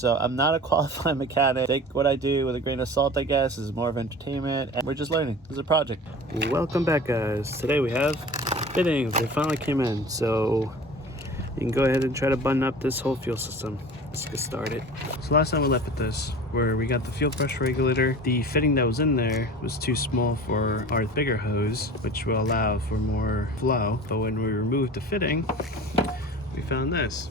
So I'm not a qualified mechanic. Take what I do with a grain of salt, I guess. This is more of entertainment, and we're just learning. This is a project. Welcome back, guys. Today we have fittings. They finally came in, so you can go ahead and try to button up this whole fuel system. Let's get started. So last time we left with this, where we got the fuel pressure regulator, the fitting that was in there was too small for our bigger hose, which will allow for more flow. But when we removed the fitting, we found this.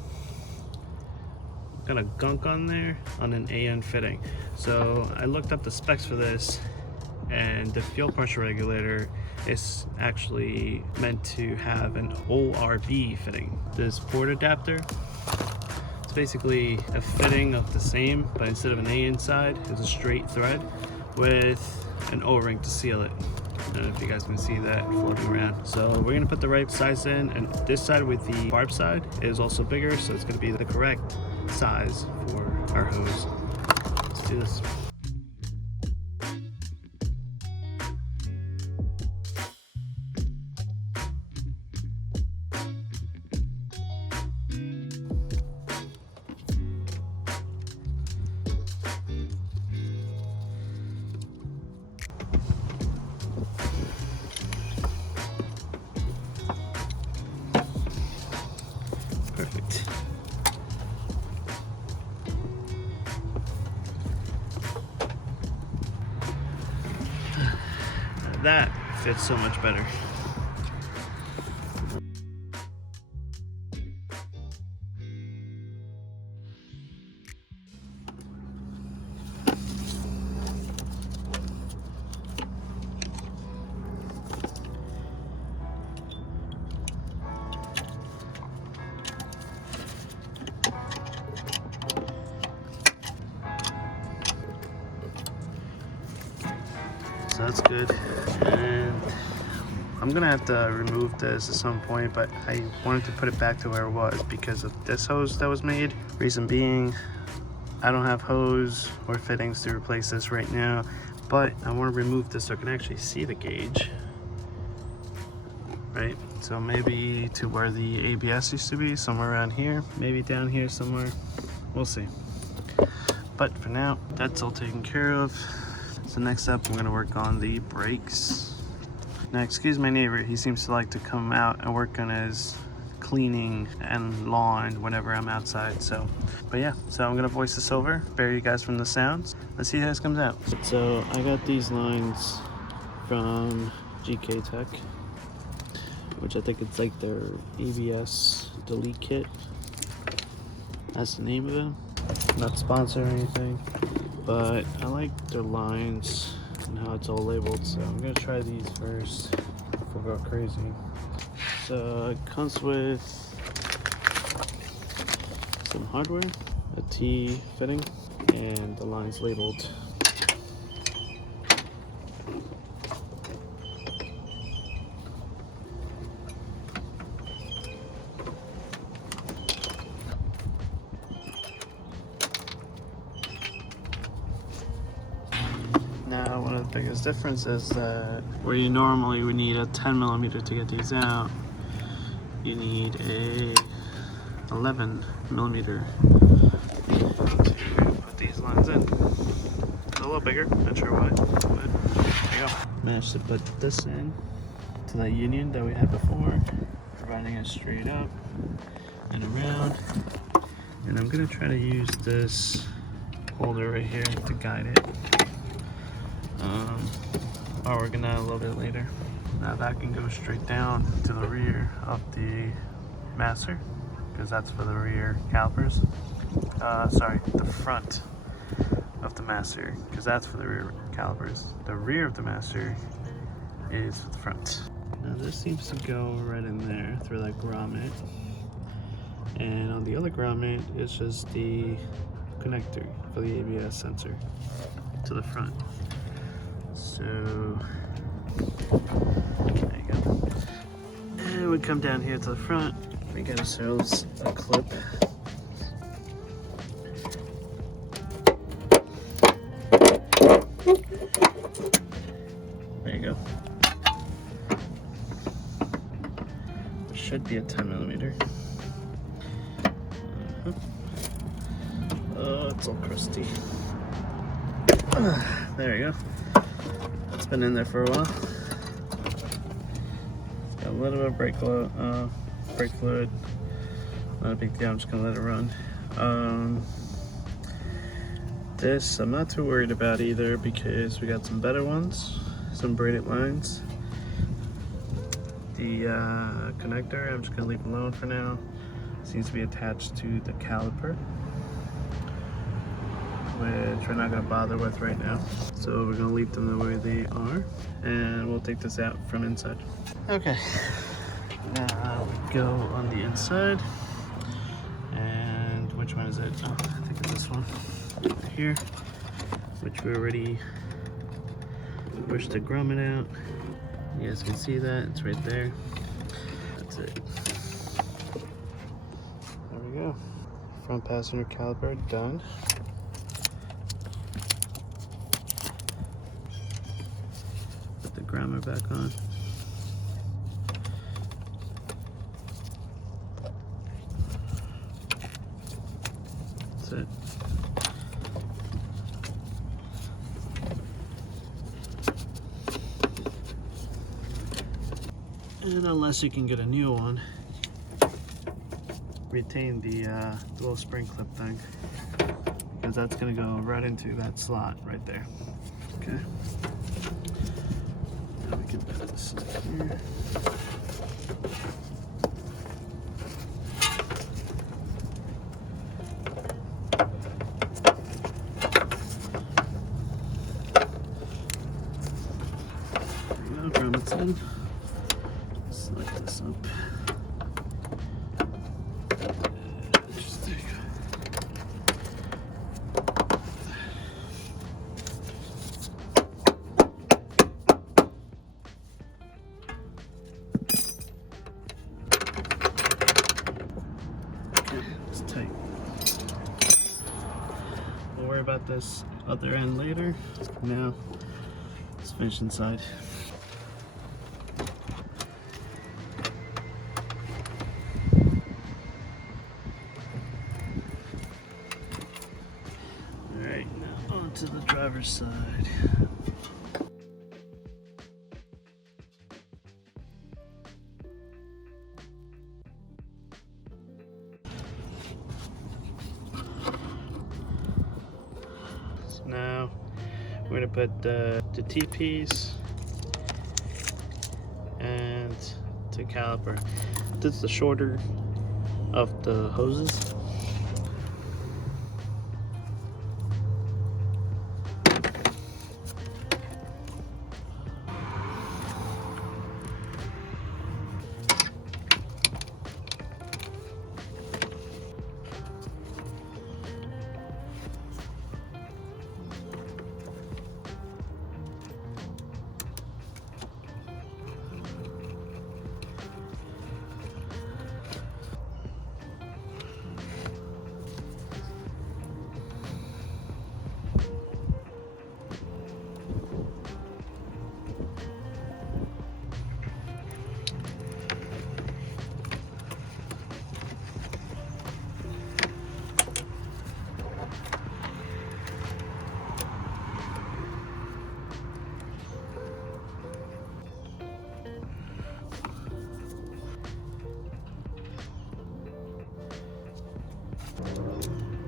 Got a gunk on there on an AN fitting. So I looked up the specs for this, and the fuel pressure regulator is actually meant to have an ORB fitting. This port adapter, it's basically a fitting of the same, but instead of an A inside, it's a straight thread with an O-ring to seal it. I don't know if you guys can see that floating around. So we're gonna put the right size in, and this side with the barb side is also bigger, so it's gonna be the correct size for our hose. Let's do this. Perfect. That fits so much better. So that's good, and I'm gonna have to remove this at some point, but I wanted to put it back to where it was because of this hose that was made. Reason being, I don't have hose or fittings to replace this right now, but I want to remove this so I can actually see the gauge, right? So maybe to where the ABS used to be, somewhere around here, maybe down here somewhere, we'll see. But for now, that's all taken care of. So next up, I'm gonna work on the brakes. Now, excuse my neighbor, he seems to like to come out and work on his cleaning and lawn whenever I'm outside. So, but yeah, so I'm gonna voice this over, spare you guys from the sounds. Let's see how this comes out. So I got these lines from GKTECH, which I think it's like their ABS Delete kit. That's the name of it. Not sponsored or anything, but I like their lines and how it's all labeled, so I'm gonna try these first before I go crazy. So it comes with some hardware, a T fitting, and the lines labeled. Now, one of the biggest differences is that where you normally would need a 10mm to get these out, you need a 11mm to put these lines in. It's a little bigger, not sure why, but there you go. Managed to put this in to that union that we had before, providing it straight up and around. And I'm gonna try to use this holder right here to guide it. I'll work on that a little bit later. Now that can go straight down to the rear of the master, because that's for the rear calipers. Sorry, the front of the master, because that's for the rear calipers. The rear of the master is for the front. Now this seems to go right in there through that grommet, and on the other grommet is just the connector for the ABS sensor to the front. So there you go. And we come down here to the front. We get ourselves a clip. There you go. It should be a 10mm. it's all crusty. There we go. It's been in there for a while. It's got a little bit of brake fluid. Not a big deal, I'm just gonna let it run. This I'm not too worried about either because we got some better ones, some braided lines. The connector, I'm just gonna leave alone for now. Seems to be attached to the caliper, which we're not gonna bother with right now. So we're gonna leave them the way they are, and we'll take this out from inside. Okay, now we go on the inside, and which one is it? Oh, I think it's this one right here, which we already pushed the grommet out. You guys can see that, it's right there. That's it. There we go. Front passenger caliper done. Put the grommet back on. That's it. And unless you can get a new one, retain the little spring clip thing, because that's going to go right into that slot right there. Okay. Now we can put this in here. There we go, grommet's in. Slide this up. Just there you go. Okay, it's tight. We'll worry about this other end later. Now, let's finish inside. To the driver's side. So now we're going to put the T-piece and the caliper. This is the shorter of the hoses.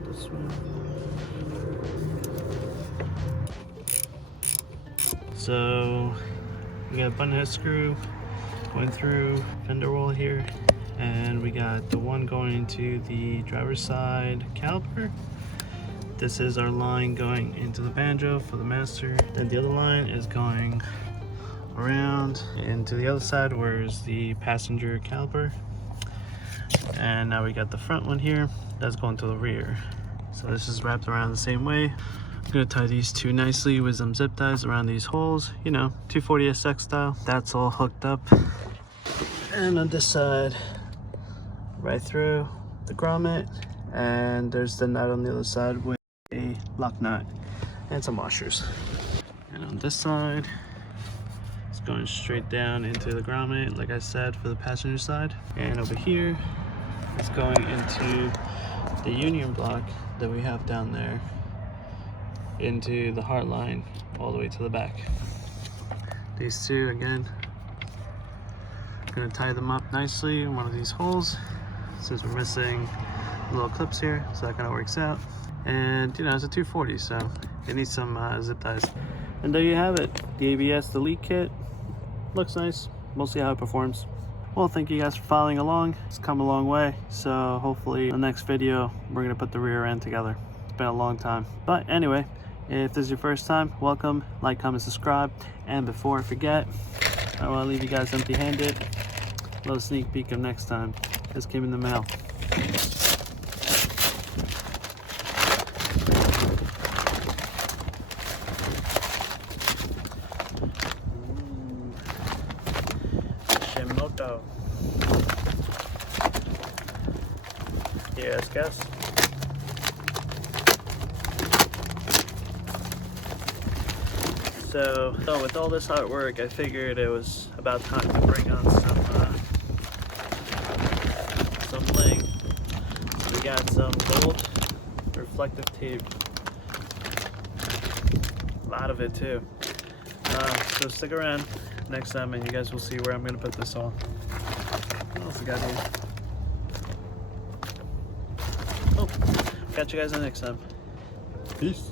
This one. So we got a button head screw going through fender roll here, and we got the one going into the driver's side caliper. This is our line going into the banjo for the master. Then the other line is going around into the other side, where's the passenger caliper. And now we got the front one here that's going to the rear. So this is wrapped around the same way. I'm gonna tie these two nicely with some zip ties around these holes, you know, 240SX style. That's all hooked up. And on this side, right through the grommet, and there's the nut on the other side with a lock nut and some washers. And on this side, it's going straight down into the grommet, like I said, for the passenger side. And over here, it's going into the union block that we have down there into the heart line all the way to the back. These two, again, I'm gonna tie them up nicely in one of these holes since we're missing little clips here, so that kind of works out. And you know, it's a 240, so it needs some zip ties. And there you have it, the ABS Delete kit. Looks nice. We'll see how it performs. Well, thank you guys for following along. It's come a long way, so hopefully in the next video we're gonna put the rear end together. It's been a long time, but anyway, if this is your first time, welcome. Like, comment, subscribe. And before I forget, I want to leave you guys empty-handed. A little sneak peek of next time. This came in the mail. Shimoto. Yes, guess. So with all this artwork, I figured it was about time to bring on some bling. We got some gold reflective tape. A lot of it too. So stick around next time and you guys will see where I'm gonna put this all. What else we got here? Oh, catch you guys in the next time. Peace.